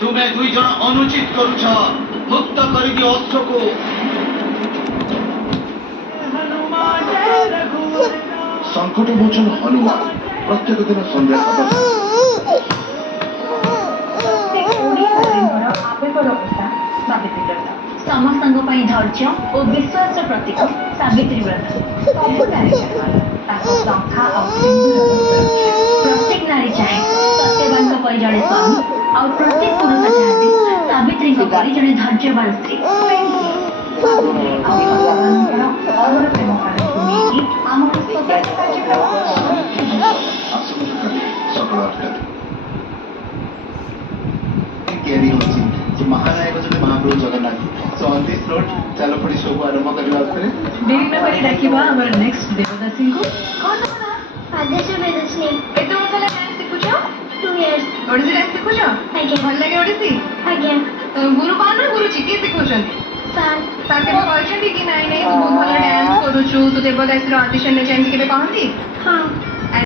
तुम्हें दुई जन अनुचित करुछ मुक्त कर दियो अस्त्र को संकट मोचन हनुमान प्रत्येक दिन संध्या समस्त धैर्य और विश्वास प्रतीक सावित्री व्रत सब नारी प्रत्येक नारी चाहे सत्यवान परी जड़े स्वामी और प्रत्येक पुरुष चाहते सावित्री परी जड़े धैर्यवान स्त्री महानायक जो महाप्रभु Jagannath so on this note चलो पड़ी शो को आरंभ करला उतरे देवी न करी राखिबा हमर नेक्स्ट देवदासी को कौन ना आदेश वेदस्नी एतो मसला डांस सिखुछो 2 years ओडिसी डांस सिखुछो आज्ञा भल लागे ओडिसी आज्ञा गुरु कोन ना गुरुजी के सिखुछन सार ताके कहछन कि नहीं नहीं तू बहुत भल डांस करूछु तू देवदासी रो ऑडिशन ने जाइन के कहंती हां